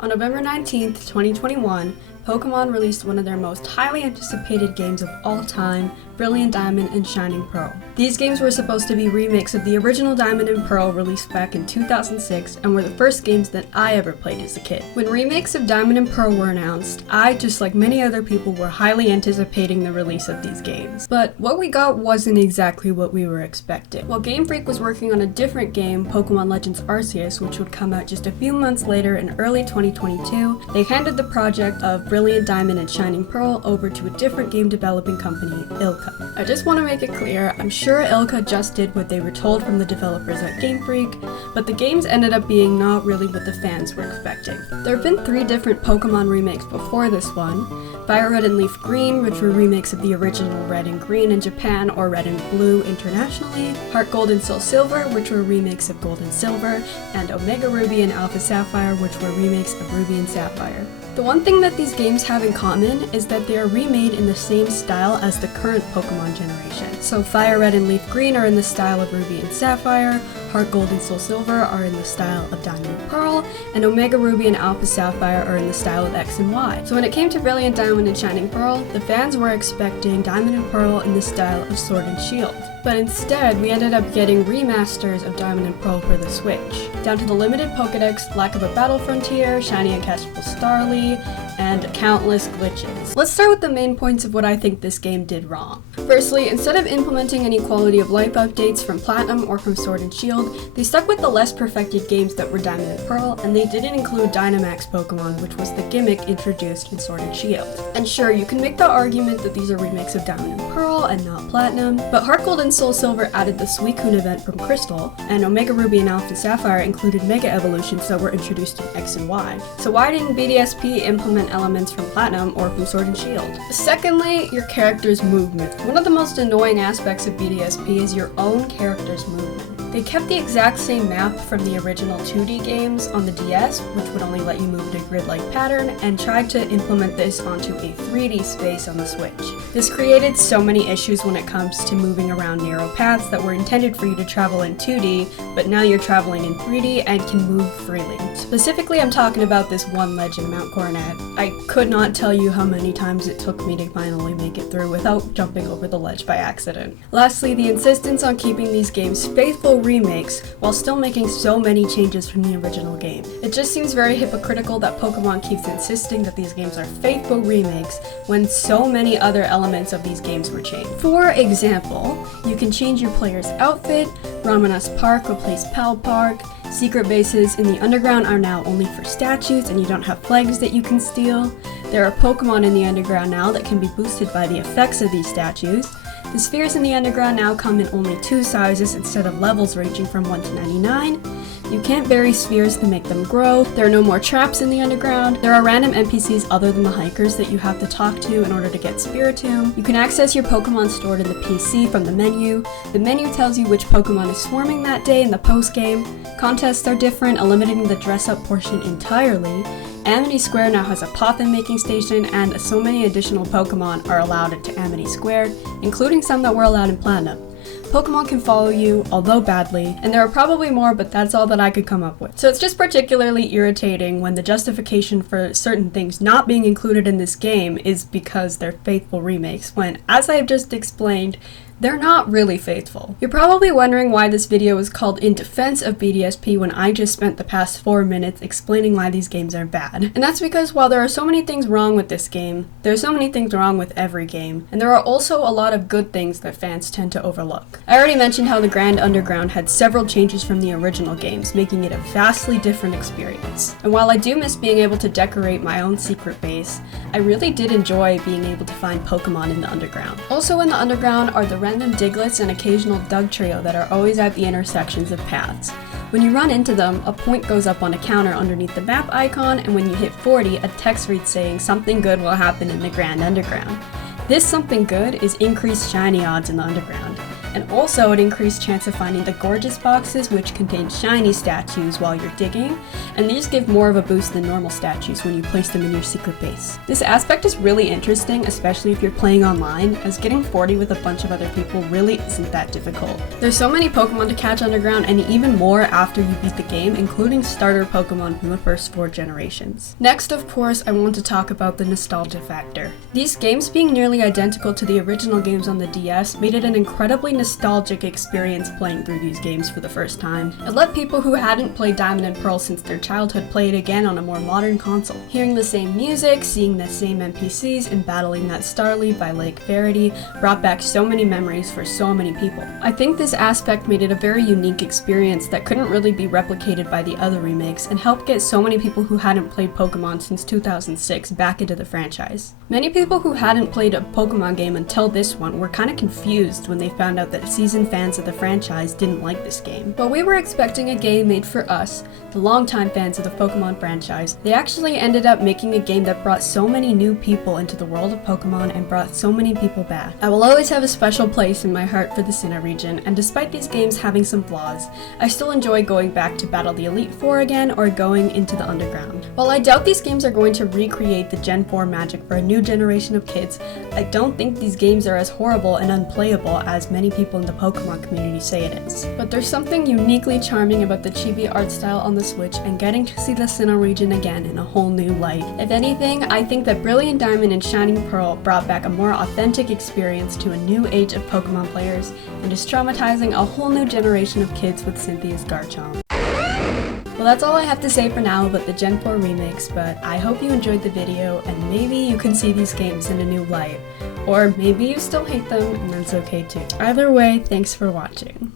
On November 19th, 2021, Pokemon released one of their most highly anticipated games of all time, Brilliant Diamond and Shining Pearl. These games were supposed to be remakes of the original Diamond and Pearl released back in 2006 and were the first games that I ever played as a kid. When remakes of Diamond and Pearl were announced, I, just like many other people, were highly anticipating the release of these games. But what we got wasn't exactly what we were expecting. While Game Freak was working on a different game, Pokemon Legends Arceus, which would come out just a few months later in early 2022, they handed the project of Brilliant Diamond and Shining Pearl over to a different game developing company, ILCA. I just want to make it clear, I'm sure ILCA just did what they were told from the developers at Game Freak, but the games ended up being not really what the fans were expecting. There have been 3 different Pokemon remakes before this one: Fire Red and Leaf Green, which were remakes of the original Red and Green in Japan or Red and Blue internationally, Heart Gold and Soul Silver, which were remakes of Gold and Silver, and Omega Ruby and Alpha Sapphire, which were remakes of Ruby and Sapphire. The one thing that these games have in common is that they are remade in the same style as the current Pokemon generation. So Fire Red and Leaf Green are in the style of Ruby and Sapphire, Heart Gold and Soul Silver are in the style of Diamond and Pearl, and Omega Ruby and Alpha Sapphire are in the style of X and Y. So when it came to Brilliant Diamond and Shining Pearl, the fans were expecting Diamond and Pearl in the style of Sword and Shield. But instead, we ended up getting remasters of Diamond and Pearl for the Switch, down to the limited Pokedex, lack of a battle frontier, shiny and catchable Starly, and countless glitches. Let's start with the main points of what I think this game did wrong. Firstly, instead of implementing any quality of life updates from Platinum or from Sword and Shield, they stuck with the less perfected games that were Diamond and Pearl, and they didn't include Dynamax Pokemon, which was the gimmick introduced in Sword and Shield. And sure, you can make the argument that these are remakes of Diamond and Pearl and not Platinum, but Heart Gold and Soul Silver added the Suicune event from Crystal, and Omega Ruby and Alpha Sapphire included Mega Evolutions that were introduced in X and Y. So why didn't BDSP implement elements from Platinum or from Sword and Shield? Secondly, your character's movement. One of the most annoying aspects of BDSP is your own character's movement. They kept the exact same map from the original 2D games on the DS, which would only let you move in a grid-like pattern, and tried to implement this onto a 3D space on the Switch. This created so many issues when it comes to moving around narrow paths that were intended for you to travel in 2D, but now you're traveling in 3D and can move freely. Specifically, I'm talking about this one ledge in Mount Coronet. I could not tell you how many times it took me to finally make it through without jumping over the ledge by accident. Lastly, the insistence on keeping these games faithful remakes while still making so many changes from the original game. It just seems very hypocritical that Pokemon keeps insisting that these games are faithful remakes when so many other elements of these games were changed. For example, you can change your player's outfit, Ramanas Park replaced Pal Park, secret bases in the underground are now only for statues and you don't have flags that you can steal. There are Pokemon in the underground now that can be boosted by the effects of these statues. The spheres in the underground now come in only 2 sizes instead of levels ranging from 1 to 99. You can't bury spheres to make them grow. There are no more traps in the underground. There are random NPCs other than the hikers that you have to talk to in order to get Spiritomb. You can access your Pokemon stored in the PC from the menu. The menu tells you which Pokemon is swarming that day in the post-game. Contests are different, eliminating the dress-up portion entirely. Amity Square now has a Poffin making station, and so many additional Pokemon are allowed into Amity Square, including some that were allowed in Platinum. Pokemon can follow you, although badly, and there are probably more, but that's all that I could come up with. So it's just particularly irritating when the justification for certain things not being included in this game is because they're faithful remakes, when, as I have just explained, they're not really faithful. You're probably wondering why this video is called In Defense of BDSP when I just spent the past 4 minutes explaining why these games are bad. And that's because while there are so many things wrong with this game, there are so many things wrong with every game, and there are also a lot of good things that fans tend to overlook. I already mentioned how the Grand Underground had several changes from the original games, making it a vastly different experience. And while I do miss being able to decorate my own secret base, I really did enjoy being able to find Pokemon in the underground. Also in the underground are the random Digletts and occasional Dugtrio that are always at the intersections of paths. When you run into them, a point goes up on a counter underneath the map icon, and when you hit 40, a text reads saying something good will happen in the Grand Underground. This something good is increased shiny odds in the underground. and also an increased chance of finding the gorgeous boxes which contain shiny statues while you're digging, and these give more of a boost than normal statues when you place them in your secret base. This aspect is really interesting, especially if you're playing online, as getting 40 with a bunch of other people really isn't that difficult. There's so many Pokemon to catch underground, and even more after you beat the game, including starter Pokemon from the first 4 generations. Next, of course, I want to talk about the nostalgia factor. These games being nearly identical to the original games on the DS made it an incredibly nostalgic experience playing through these games for the first time. It let people who hadn't played Diamond and Pearl since their childhood play it again on a more modern console. Hearing the same music, seeing the same NPCs, and battling that Starly by Lake Verity brought back so many memories for so many people. I think this aspect made it a very unique experience that couldn't really be replicated by the other remakes, and helped get so many people who hadn't played Pokemon since 2006 back into the franchise. Many people who hadn't played a Pokemon game until this one were kind of confused when they found out that seasoned fans of the franchise didn't like this game. But we were expecting a game made for us, the longtime fans of the Pokemon franchise. They actually ended up making a game that brought so many new people into the world of Pokemon and brought so many people back. I will always have a special place in my heart for the Sinnoh region, and despite these games having some flaws, I still enjoy going back to battle the Elite Four again or going into the Underground. While I doubt these games are going to recreate the Gen 4 magic for a new generation of kids, I don't think these games are as horrible and unplayable as many people in the Pokemon community say it is. But there's something uniquely charming about the chibi art style on the Switch and getting to see the Sinnoh region again in a whole new light. If anything, I think that Brilliant Diamond and Shining Pearl brought back a more authentic experience to a new age of Pokemon players and is traumatizing a whole new generation of kids with Cynthia's Garchomp. Well, that's all I have to say for now about the Gen 4 remakes, but I hope you enjoyed the video and maybe you can see these games in a new light. Or maybe you still hate them and that's okay too. Either way, thanks for watching.